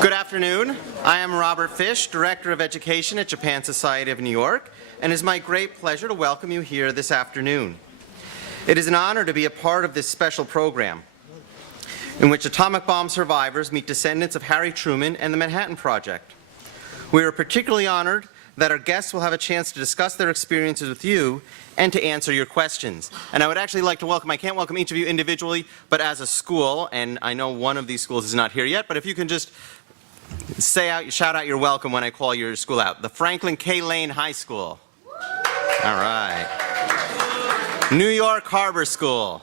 Good afternoon. I am Robert Fish, Director of Education at Japan Society of New York, and it is my great pleasure to welcome you here this afternoon. It is an honor to be a part of this special program, in which atomic bomb survivors meet descendants of Harry Truman and the Manhattan Project. We are particularly honored that our guests will have a chance to discuss their experiences with you and to answer your questions. And I would actually like to welcome, I can't welcome each of you individually, but as a school, and I know one of these schools is not here yet, but if you can just shout out your welcome when I call your school out. The Franklin K. Lane High School. All right. New York Harbor School.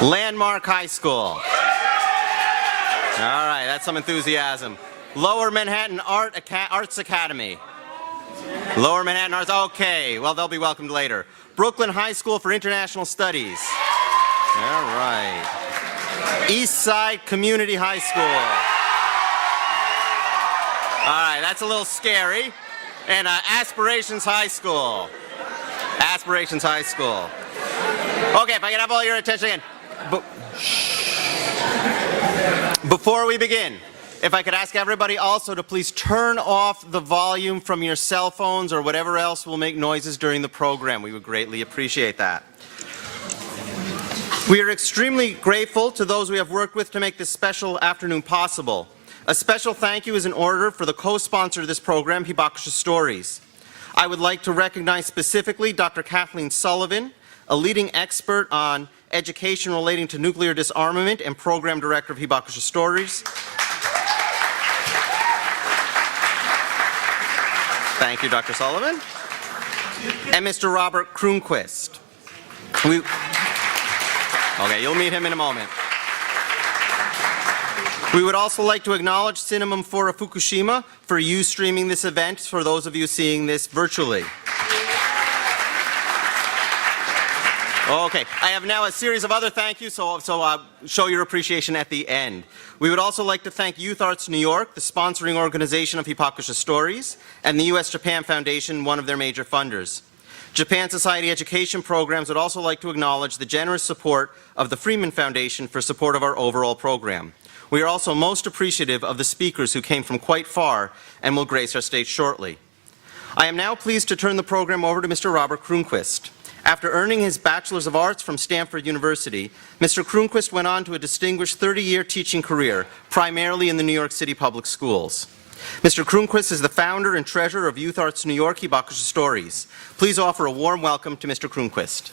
Landmark High School. All right, that's some enthusiasm. Lower Manhattan Arts Academy. Lower Manhattan Arts, okay, well they'll be welcomed later. Brooklyn High School for International Studies. All right. East Side Community High School. All right, that's a little scary. And Aspirations High School. Aspirations High School. Okay, if I can have all your attention again. Before we begin, if I could ask everybody also to please turn off the volume from your cell phones or whatever else will make noises during the program. We would greatly appreciate that. We are extremely grateful to those we have worked with to make this special afternoon possible. A special thank you is in order for the co-sponsor of this program, Hibakusha Stories. I would like to recognize specifically Dr. Kathleen Sullivan, a leading expert on education relating to nuclear disarmament and program director of Hibakusha Stories. Thank you, Dr. Sullivan. And Mr. Robert Kronquist. Okay, you'll meet him in a moment. We would also like to acknowledge Cinnamon for Fukushima for you streaming this event, for those of you seeing this virtually. Okay, I have now a series of other thank yous, so show your appreciation at the end. We would also like to thank Youth Arts New York, the sponsoring organization of Hibakusha Stories, and the U.S.-Japan Foundation, one of their major funders. Japan Society Education Programs would also like to acknowledge the generous support of the Freeman Foundation for support of our overall program. We are also most appreciative of the speakers who came from quite far and will grace our stage shortly. I am now pleased to turn the program over to Mr. Robert Kronquist. After earning his Bachelor's of Arts from Stanford University, Mr. Kronquist went on to a distinguished 30-year teaching career, primarily in the New York City public schools. Mr. Kronquist is the founder and treasurer of Youth Arts New York Hibakusha Stories. Please offer a warm welcome to Mr. Kronquist.